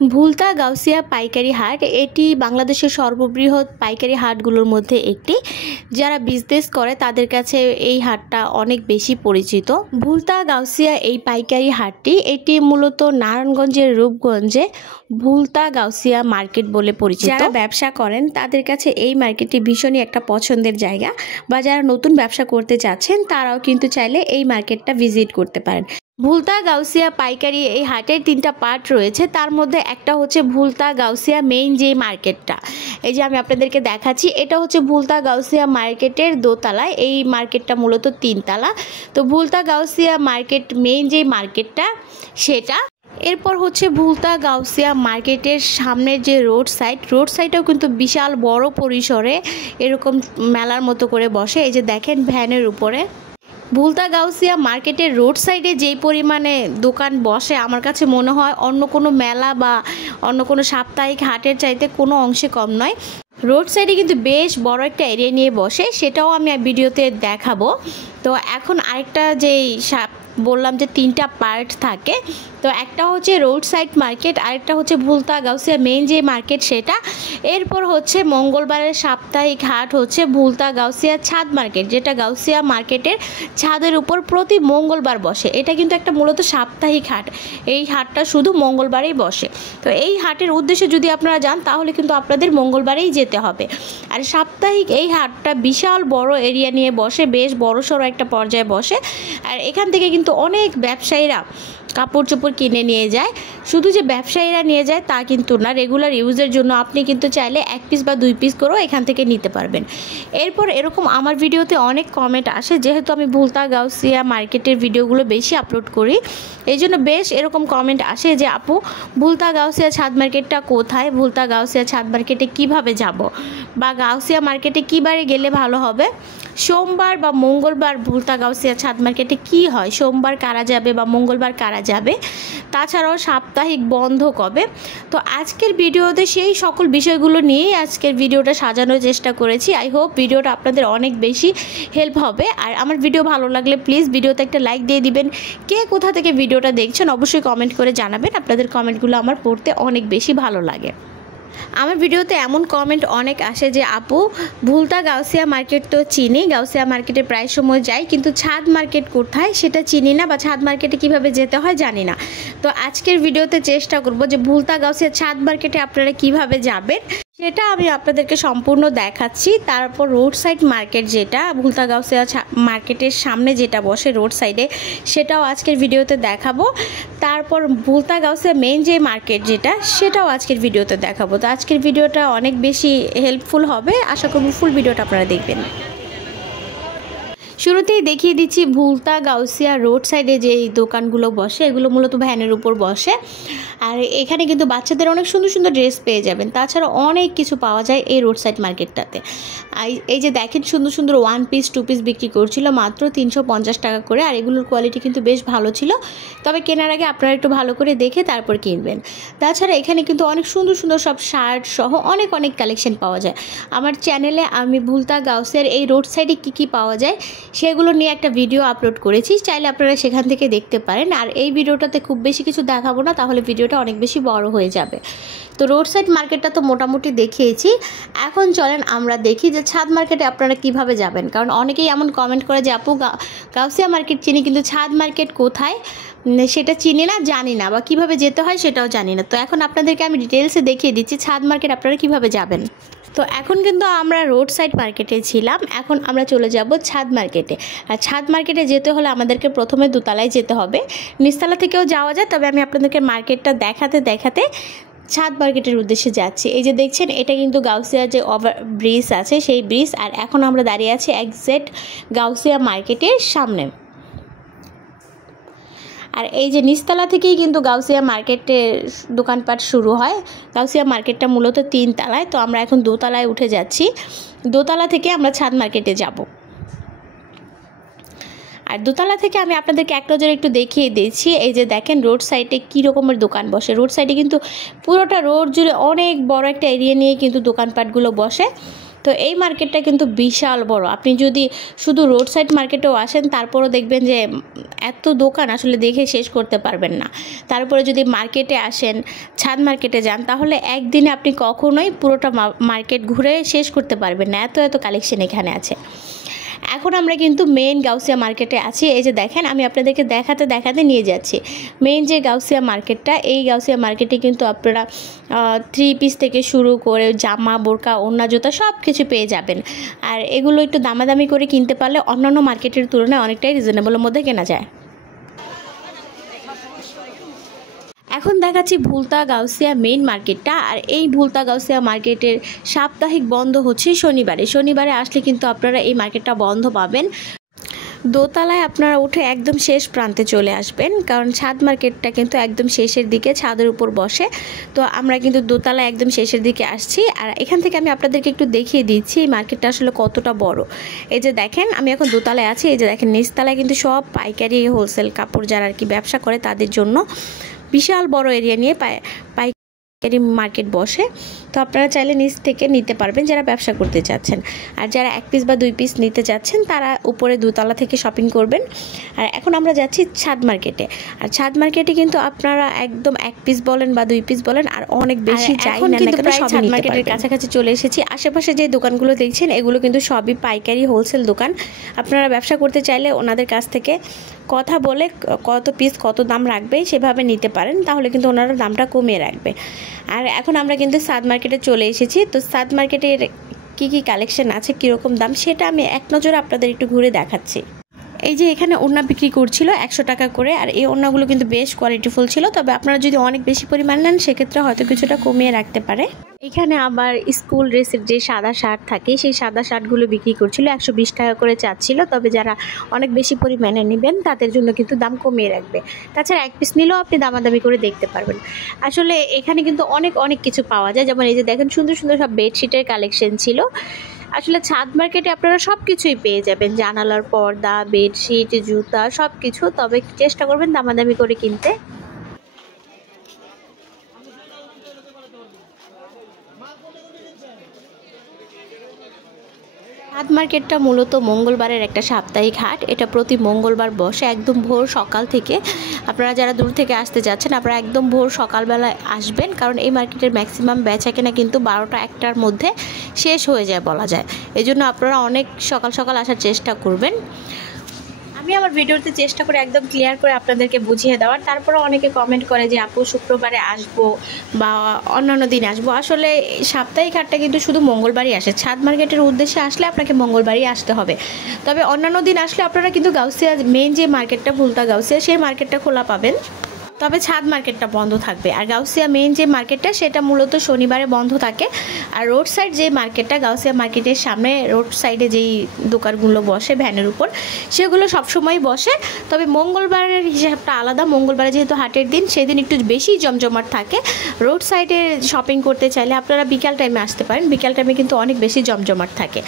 ভুলতা গাউসিয়া পাইকারি হাট এটি বাংলাদেশের সর্ববৃহৎ পাইকারি হাটগুলোর মধ্যে একটি। যারা বিজনেস করে তাদের কাছে এই হাটটা অনেক বেশি পরিচিত। ভুলতা গাউসিয়া এই পাইকারি হাটটি এটি মূলত নারায়ণগঞ্জের রূপগঞ্জে ভুলতা গাউসিয়া মার্কেট বলে পরিচিত। যারা ব্যবসা করেন তাদের কাছে এই মার্কেটটি ভীষণই একটা পছন্দের জায়গা, বা যারা নতুন ব্যবসা করতে চাচ্ছেন তারাও কিন্তু চাইলে এই মার্কেটটা ভিজিট করতে পারেন। ভুলতা গাউসিয়া পাইকারি এই হাটের 3টা পার্ট রয়েছে। তার মধ্যে একটা হচ্ছে ভুলতা গাউসিয়া মেইন যে মার্কেটটা, এই যে আমি আপনাদেরকে দেখাচ্ছি, এটা হচ্ছে ভুলতা গাউসিয়া মার্কেটের দোতলায়। এই মার্কেটটা মূলত 3 তলা। তো ভুলতা গাউসিয়া মার্কেট মেইন যে মার্কেটটা সেটা। এরপর হচ্ছে ভুলতা গাউসিয়া মার্কেটের সামনের যে রোড সাইডটাও কিন্তু বিশাল বড় পরিসরে এরকম মেলার মতো করে বসে। এই যে দেখেন ভ্যানের উপরে। ভুলতা গাউসিয়া মার্কেটের রোড সাইডে যেই পরিমাণে দোকান বসে আমার কাছে মনে হয় অন্য কোনো মেলা বা অন্য কোনো সাপ্তাহিক হাটের চাইতে কোনো অংশে কম নয়। রোড সাইডে কিন্তু বেশ বড় একটা এরিয়া নিয়ে বসে, সেটাও আমি ভিডিওতে দেখাবো। তো এখন আরেকটা যেই বললাম যে 3টা পার্ট থাকে, তো একটা হচ্ছে রোড সাইড মার্কেট, আরেকটা হচ্ছে ভুলতা গাউসিয়া মেইন যে মার্কেট সেটা। এরপর হচ্ছে মঙ্গলবারের সাপ্তাহিক হাট হচ্ছে ভুলতা গাউসিয়া ছাদ মার্কেট, যেটা গাউসিয়া মার্কেটের ছাদের উপর প্রতি মঙ্গলবার বসে। এটা কিন্তু একটা মূলত সাপ্তাহিক হাট, এই হাটটা শুধু মঙ্গলবারেই বসে। তো এই হাটের উদ্দেশ্যে যদি আপনারা যান তাহলে কিন্তু আপনাদের মঙ্গলবারেই যেতে হবে। আর সাপ্তাহিক এই হাটটা বিশাল বড় এরিয়া নিয়ে বসে, বেশ বড়সড় একটা পর্যায়ে বসে। আর এখান থেকে কিন্তু অনেক ব্যবসায়ীরা কাপড় চোপড় কিনে নিয়ে যায়। শুধু যে ব্যবসায়ীরা নিয়ে যায় তা কিন্তু না, রেগুলার ইউজের জন্য আপনি কিন্তু চাইলে 1 পিস বা 2 পিস করেও এখান থেকে নিতে পারবেন। এরপর এরকম আমার ভিডিওতে অনেক কমেন্ট আসে, যেহেতু আমি ভুলতা গাউসিয়া মার্কেটের ভিডিওগুলো বেশি আপলোড করি, এই জন্য বেশ এরকম কমেন্ট আসে যে আপু ভুলতা গাউসিয়া ছাদ মার্কেটটা কোথায়, ভুলতা গাউসিয়া ছাদ মার্কেটে কিভাবে যাব, বা গাউসিয়া মার্কেটে কী বারে গেলে ভালো হবে, সোমবার বা মঙ্গলবার ভুলতা গাউসিয়া ছাদ মার্কেটে কি হয়, সোমবার কারা যাবে বা মঙ্গলবার কারা যাবে, তাছাড়াও সাপ্তাহিক বন্ধ কবে। তো আজকের ভিডিওতে সেই সকল বিষয়গুলো নিয়েই আজকের ভিডিওটা সাজানোর চেষ্টা করেছি। আই হোপ ভিডিওটা আপনাদের অনেক বেশি হেল্প হবে। আর আমার ভিডিও ভালো লাগলে প্লিজ ভিডিওতে একটা লাইক দিয়ে দিবেন। কে কোথা থেকে ভিডিওটা দেখছেন অবশ্যই কমেন্ট করে জানাবেন, আপনাদের কমেন্টগুলো আমার পড়তে অনেক বেশি ভালো লাগে। আমার ভিডিওতে এমন কমেন্ট অনেক আসে যে আপু ভুলতা গাউসিয়া মার্কেট তো চিনি, গাউসিয়া মার্কেটে প্রায় সময় যাই, কিন্তু ছাদ মার্কেট কোথায় সেটা চিনি না, বা ছাদ মার্কেটে কিভাবে যেতে হয় জানি না। তো আজকের ভিডিওতে চেষ্টা করব যে ভুলতা গাউসিয়া ছাদ মার্কেটে আপনারা কিভাবে যাবেন সেটা আমি আপনাদেরকে সম্পূর্ণ দেখাচ্ছি। তারপর রোড সাইড মার্কেট, যেটা ভুলতা গাউসিয়া মার্কেটের সামনে যেটা বসে রোড সাইডে, সেটাও আজকের ভিডিওতে দেখাবো। তারপর ভুলতা গাউসিয়া মেইন যে মার্কেট যেটা, সেটাও আজকের ভিডিওতে দেখাবো। তো আজকের ভিডিওটা অনেক বেশি হেল্পফুল হবে, আশা করব ফুল ভিডিওটা আপনারা দেখবেন। শুরুতেই দেখিয়ে দিচ্ছি ভুলতা গাউসিয়া রোড সাইডে যে দোকানগুলো বসে, এগুলো মূলত ভ্যানের উপর বসে। আর এখানে কিন্তু বাচ্চাদের অনেক সুন্দর সুন্দর ড্রেস পেয়ে যাবেন, তাছাড়া অনেক কিছু পাওয়া যায় এই রোড সাইড মার্কেটটাতে। এই যে দেখেন সুন্দর সুন্দর 1 পিস 2 পিস বিক্রি করছিল মাত্র 350 টাকা করে। আর এগুলোর কোয়ালিটি কিন্তু বেশ ভালো ছিল, তবে কেনার আগে আপনারা একটু ভালো করে দেখে তারপর কিনবেন। তাছাড়া এখানে কিন্তু অনেক সুন্দর সুন্দর সব শার্ট সহ অনেক অনেক কালেকশন পাওয়া যায়। আমার চ্যানেলে আমি ভুলতা গাউসিয়ার এই রোড সাইডে কী কী পাওয়া যায় সেগুলো নিয়ে একটা ভিডিও আপলোড করেছি, চাইলে আপনারা সেখান থেকে দেখতে পারেন। আর এই ভিডিওটাতে খুব বেশি কিছু দেখাবো না, তাহলে ভিডিওটা অনেক বেশি বড় হয়ে যাবে। তো রোড সাইড মার্কেটটা তো মোটামুটি দেখিয়েছি, এখন চলেন আমরা দেখি যে ছাদ মার্কেটে আপনারা কিভাবে যাবেন। কারণ অনেকেই এমন কমেন্ট করে যে আপু গাউসিয়া মার্কেট চিনি কিন্তু ছাদ মার্কেট কোথায় সেটা চিনি না, জানি না, বা কিভাবে যেতে হয় সেটাও জানি না। তো এখন আপনাদেরকে আমি ডিটেলসে দেখিয়ে দিচ্ছি ছাদ মার্কেট আপনারা কিভাবে যাবেন। তো এখন কিন্তু আমরা রোড সাইড মার্কেটে ছিলাম, এখন আমরা চলে যাব ছাদ মার্কেটে। আর ছাদ মার্কেটে যেতে হলে আমাদেরকে প্রথমে দোতলায় যেতে হবে, নিচতলা থেকেও যাওয়া যায়, তবে আমি আপনাদেরকে মার্কেটটা দেখাতে দেখাতে ছাদ মার্কেটের উদ্দেশ্যে যাচ্ছি। এই যে দেখছেন এটা কিন্তু গাউসিয়া যে ওভার ব্রিজ আছে সেই ব্রিজ। আর এখন আমরা দাঁড়িয়ে আছি এক্স্যাক্ট গাউসিয়া মার্কেটের সামনে। আর এই যে নিচতলা থেকেই কিন্তু গাউসিয়া মার্কেটের দোকানপাট শুরু হয়। গাউসিয়া মার্কেটটা মূলত 3 তলায়, তো আমরা এখন দোতলায় উঠে যাচ্ছি। দোতলা থেকে আমরা ছাদ মার্কেটে যাব। আর দোতলা থেকে আমি আপনাদেরকে এক নজরে একটু দেখিয়ে দিচ্ছি। এই যে দেখেন রোড সাইডে কী রকমের দোকান বসে। রোড সাইডে কিন্তু পুরোটা রোড জুড়ে অনেক বড় একটা এরিয়া নিয়ে কিন্তু দোকানপাটগুলো বসে। তো এই মার্কেটটা কিন্তু বিশাল বড়। আপনি যদি শুধু রোড সাইড মার্কেটেও আসেন তারপরও দেখবেন যে এত দোকান আসলে দেখে শেষ করতে পারবেন না। তারপরে যদি মার্কেটে আসেন, ছাদ মার্কেটে যান, তাহলে একদিনে আপনি কখনোই পুরোটা মার্কেট ঘুরে শেষ করতে পারবেন না, এত এত কালেকশন এখানে আছে। এখন আমরা কিন্তু মেইন গাউসিয়া মার্কেটে আছি। এই যে দেখেন, আমি আপনাদেরকে দেখাতে দেখাতে নিয়ে যাচ্ছি মেইন যে গাউসিয়া মার্কেটটা। এই গাউসিয়া মার্কেটে কিন্তু আপনারা 3 পিস থেকে শুরু করে জামা, বোরকা, ওড়না, জুতা সব কিছু পেয়ে যাবেন। আর এগুলো একটু দামাদামি করে কিনতে পারলে অন্যান্য মার্কেটের তুলনায় অনেকটাই রিজনেবলের মধ্যে কেনা যায়। এখন দেখাচ্ছি ভুলতা গাউসিয়া মেইন মার্কেটটা। আর এই ভুলতা গাউসিয়া মার্কেটের সাপ্তাহিক বন্ধ হচ্ছে শনিবারে। শনিবারে আসলে কিন্তু আপনারা এই মার্কেটটা বন্ধ পাবেন। দোতলায় আপনারা উঠে একদম শেষ প্রান্তে চলে আসবেন, কারণ ছাদ মার্কেটটা কিন্তু একদম শেষের দিকে ছাদের উপর বসে। তো আমরা কিন্তু দোতলায় একদম শেষের দিকে আসছি। আর এখান থেকে আমি আপনাদেরকে একটু দেখিয়ে দিচ্ছি এই মার্কেটটা আসলে কতটা বড়। এই যে দেখেন, আমি এখন দোতলায় আছি। এই যে দেখেন, নিচতলায় কিন্তু সব পাইকারি হোলসেল কাপড় যারা আর কি ব্যবসা করে তাদের জন্য বিশাল বড় এরিয়া নিয়ে পাইকারি মার্কেট বসে। তো আপনারা চাইলে নিচ থেকে নিতে পারবেন যারা ব্যবসা করতে চাচ্ছেন। আর যারা 1 পিস বা 2 পিস নিতে চাচ্ছেন তারা উপরে দোতলা থেকে শপিং করবেন। আর এখন আমরা যাচ্ছি ছাদ মার্কেটে। আর ছাদ মার্কেটে কিন্তু আপনারা একদম 1 পিস বলেন বা 2 পিস বলেন আর অনেক বেশি চাই না কেন সব ছাদ মার্কেটের কাছাকাছি চলে এসেছি। আশেপাশে যে দোকানগুলো দেখছেন এগুলো কিন্তু সবই পাইকারি হোলসেল দোকান। আপনারা ব্যবসা করতে চাইলে ওনাদের কাছ থেকে কথা বলে কত পিস কত দাম রাখবে সেভাবে নিতে পারেন, তাহলে কিন্তু ওনারা দামটা কমিয়ে রাখবে। আর এখন আমরা কিন্তু ছাদ মার্কেটে চলে এসেছি। তো ছাদ মার্কেটের কি কি কালেকশন আছে, কীরকম দাম, সেটা আমি এক নজরে আপনাদের একটু ঘুরে দেখাচ্ছি। এই যে এখানে ওড়না বিক্রি করছিল 100 টাকা করে। আর এই ওড়নাগুলো কিন্তু বেশ কোয়ালিটিফুল ছিল, তবে আপনারা যদি অনেক বেশি পরিমাণ নেন সেক্ষেত্রে হয়তো কিছুটা কমিয়ে রাখতে পারে। এখানে আবার স্কুল ড্রেসের যে সাদা শার্ট থাকে সেই সাদা শার্টগুলো বিক্রি করছিল 120 টাকা করে চাচ্ছিল, তবে যারা অনেক বেশি পরিমাণে নেবেন তাদের জন্য কিন্তু দাম কমিয়ে রাখবে। তাছাড়া 1 পিস নিলেও আপনি দামাদামি করে দেখতে পারবেন। আসলে এখানে কিন্তু অনেক কিছু পাওয়া যায়। যেমন এই যে দেখেন, সুন্দর সুন্দর সব বেডশিটের কালেকশন ছিল। আসলে ছাদ মার্কেটে আপনারা সব কিছুই পেয়ে যাবেন, জানালার পর্দা, বেডশিট, জুতা সব কিছু, তবে চেষ্টা করবেন দামাদামি করে কিনতে। ছাদ মার্কেটটা মূলত মঙ্গলবারের একটা সাপ্তাহিক হাট। এটা প্রতি মঙ্গলবার বসে একদম ভোর সকাল থেকে। আপনারা যারা দূর থেকে আসতে যাচ্ছেন আপনারা একদম ভোর সকালবেলায় আসবেন, কারণ এই মার্কেটের ম্যাক্সিমাম বেচাকেনা কিন্তু 12টা 1টার মধ্যে শেষ হয়ে যায় বলা যায়। এই জন্য আপনারা অনেক সকাল সকাল আসার চেষ্টা করবেন। আমি আমার ভিডিওতে চেষ্টা করে একদম ক্লিয়ার করে আপনাদেরকে বুঝিয়ে দেওয়ার। তারপরে অনেকে কমেন্ট করে যে আপু শুক্রবারে আসবো বা অন্যান্য দিন আসবো। আসলে সাপ্তাহিক হাটটা কিন্তু শুধু মঙ্গলবারই আসে। ছাদ মার্কেটের উদ্দেশ্যে আসলে আপনাকে মঙ্গলবারই আসতে হবে, তবে অন্যান্য দিন আসলে আপনারা কিন্তু গাউসিয়া মেইন যে মার্কেটটা ভুলতা গাউসিয়া সেই মার্কেটটা খোলা পাবেন, তবে ছাদ মার্কেটটা বন্ধ থাকবে। আর গাউসিয়া মেইন যে মার্কেটটা সেটা মূলত শনিবারে বন্ধ থাকে। আর রোড সাইড যে মার্কেটটা, গাউসিয়া মার্কেটের সামনে রোড সাইডে যেই দোকানগুলো বসে ভ্যানের উপর, সেগুলো সবসময় বসে। তবে মঙ্গলবারের হিসাবটা আলাদা। মঙ্গলবারে যেহেতু হাটের দিন, সেদিন একটু বেশি জমজমাট থাকে। রোড সাইডে শপিং করতে চাইলে আপনারা বিকাল টাইমে আসতে পারেন। বিকাল টাইমে কিন্তু অনেক বেশি জমজমাট থাকে।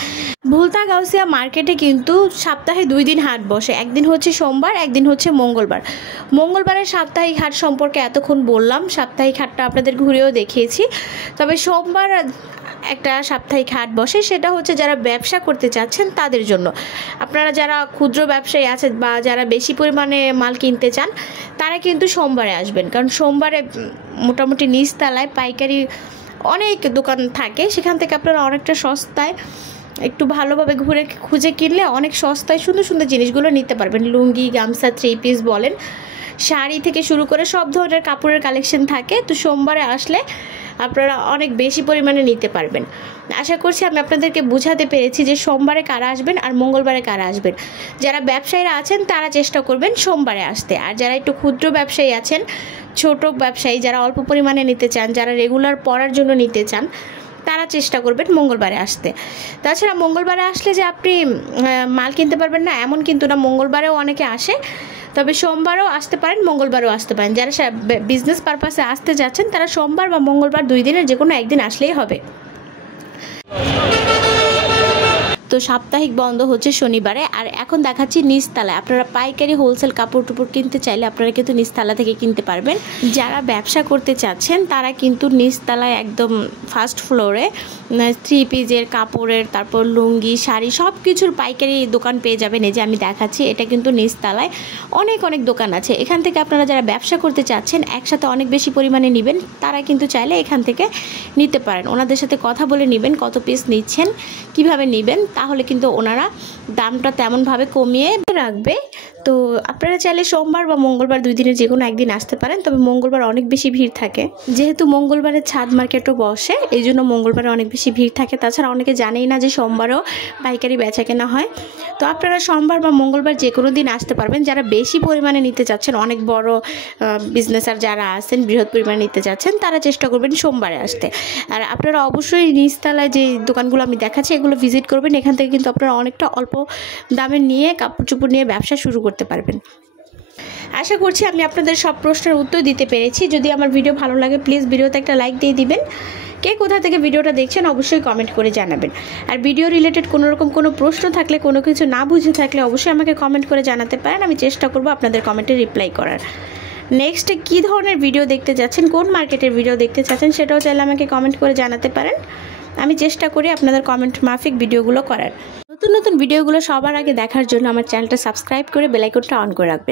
ভুলতা গাউসিয়া মার্কেটে কিন্তু সপ্তাহে 2 দিন হাট বসে, একদিন হচ্ছে সোমবার, একদিন হচ্ছে মঙ্গলবার। মঙ্গলবারের সাপ্তাহিক হাট সম্পর্কে এতক্ষণ বললাম, সাপ্তাহিক হাটটা আপনাদের ঘুরেও দেখিয়েছি। তবে সোমবার একটা সাপ্তাহিক হাট বসে, সেটা হচ্ছে যারা ব্যবসা করতে চাচ্ছেন তাদের জন্য। আপনারা যারা ক্ষুদ্র ব্যবসায়ী আছেন বা যারা বেশি পরিমাণে মাল কিনতে চান তারা কিন্তু সোমবারে আসবেন, কারণ সোমবারে মোটামুটি নিচতলায় পাইকারি অনেক দোকান থাকে, সেখান থেকে আপনারা অনেকটা সস্তায় একটু ভালোভাবে ঘুরে খুঁজে কিনলে অনেক সস্তায় সুন্দর সুন্দর জিনিসগুলো নিতে পারবেন। লুঙ্গি, গামছা, 3 পিস বলেন, শাড়ি থেকে শুরু করে সব ধরনের কাপড়ের কালেকশন থাকে। তো সোমবারে আসলে আপনারা অনেক বেশি পরিমাণে নিতে পারবেন। আশা করছি আমি আপনাদেরকে বোঝাতে পেরেছি যে সোমবারে কারা আসবেন আর মঙ্গলবারে কারা আসবেন। যারা ব্যবসায়ীরা আছেন তারা চেষ্টা করবেন সোমবারে আসতে। আর যারা একটু ক্ষুদ্র ব্যবসায়ী আছেন, ছোট ব্যবসায়ী যারা অল্প পরিমাণে নিতে চান, যারা রেগুলার পড়ার জন্য নিতে চান, তারা চেষ্টা করবেন মঙ্গলবারে আসতে। তাছাড়া মঙ্গলবারে আসলে যে আপনি মাল কিনতে পারবেন না এমন কিন্তু না, মঙ্গলবারেও অনেকে আসে। তবে সোমবারও আসতে পারেন, মঙ্গলবারও আসতে পারেন। যারা বিজনেস পারপাসে আসতে যাচ্ছেন তারা সোমবার বা মঙ্গলবার 2 দিনের যে কোনো একদিন আসলেই হবে। তো সাপ্তাহিক বন্ধ হচ্ছে শনিবারে। আর এখন দেখাচ্ছি নিচতলায়, আপনারা পাইকারি হোলসেল কাপড় টুপড় কিনতে চাইলে আপনারা কিন্তু নিচতলা থেকে কিনতে পারবেন। যারা ব্যবসা করতে চাচ্ছেন তারা কিন্তু নিচতলায় একদম ফার্স্ট ফ্লোরে 3 পিসের কাপড়ের, তারপর লুঙ্গি, শাড়ি সব কিছুর পাইকারি দোকান পেয়ে যাবেন। এই যে আমি দেখাচ্ছি, এটা কিন্তু নিচতলায় অনেক দোকান আছে। এখান থেকে আপনারা যারা ব্যবসা করতে চাচ্ছেন, একসাথে অনেক বেশি পরিমাণে নেবেন, তারা কিন্তু চাইলে এখান থেকে নিতে পারেন। ওনাদের সাথে কথা বলে নেবেন কত পিস নিচ্ছেন, কিভাবে নেবেন, তাহলে কিন্তু ওনারা দামটা তেমনভাবে কমিয়ে রাখবে। তো আপনারা চাইলে সোমবার বা মঙ্গলবার 2 দিনের যে কোনো একদিন আসতে পারেন, তবে মঙ্গলবার অনেক বেশি ভিড় থাকে, যেহেতু মঙ্গলবারে ছাদ মার্কেটও বসে, এই জন্য মঙ্গলবারে অনেক বেশি ভিড় থাকে। তাছাড়া অনেকে জানেই না যে সোমবারও পাইকারি বেচা কেনা হয়। তো আপনারা সোমবার বা মঙ্গলবার যে কোনো দিন আসতে পারবেন। যারা বেশি পরিমাণে নিতে চাচ্ছেন, অনেক বড় বিজনেসার যারা আছেন, বৃহৎ পরিমাণে নিতে চাচ্ছেন, তারা চেষ্টা করবেন সোমবারে আসতে। আর আপনারা অবশ্যই নিচতলায় যে দোকানগুলো আমি দেখাচ্ছি এগুলো ভিজিট করবেন। এখান থেকে কিন্তু আপনারা অনেকটা অল্প দামে নিয়ে কাপড় চোপড় নিয়ে ব্যবসা শুরু করতে পারবেন। আশা করছি আমি আপনাদের সব প্রশ্নের উত্তর দিতে পেরেছি। যদি আমার ভিডিও ভালো লাগে প্লিজ ভিডিওতে একটা লাইক দিয়ে দিবেন। কে কোথা থেকে ভিডিওটা দেখছেন অবশ্যই কমেন্ট করে জানাবেন। আর ভিডিও রিলেটেড কোনো প্রশ্ন থাকলে, কোনো কিছু না বুঝে থাকলে অবশ্যই আমাকে কমেন্ট করে জানাতে পারেন। আমি চেষ্টা করব আপনাদের কমেন্টে রিপ্লাই করার। নেক্সট কী ধরনের ভিডিও দেখতে যাচ্ছেন, কোন মার্কেটের ভিডিও দেখতে চাচ্ছেন, সেটাও চাইলে আমাকে কমেন্ট করে জানাতে পারেন। আমি চেষ্টা করি আপনাদের কমেন্ট মাফিক ভিডিওগুলো করার। নতুন ভিডিওগুলো সবার আগে দেখার জন্য আমার চ্যানেলটা সাবস্ক্রাইব করে বেল আইকনটা অন করে রাখবেন।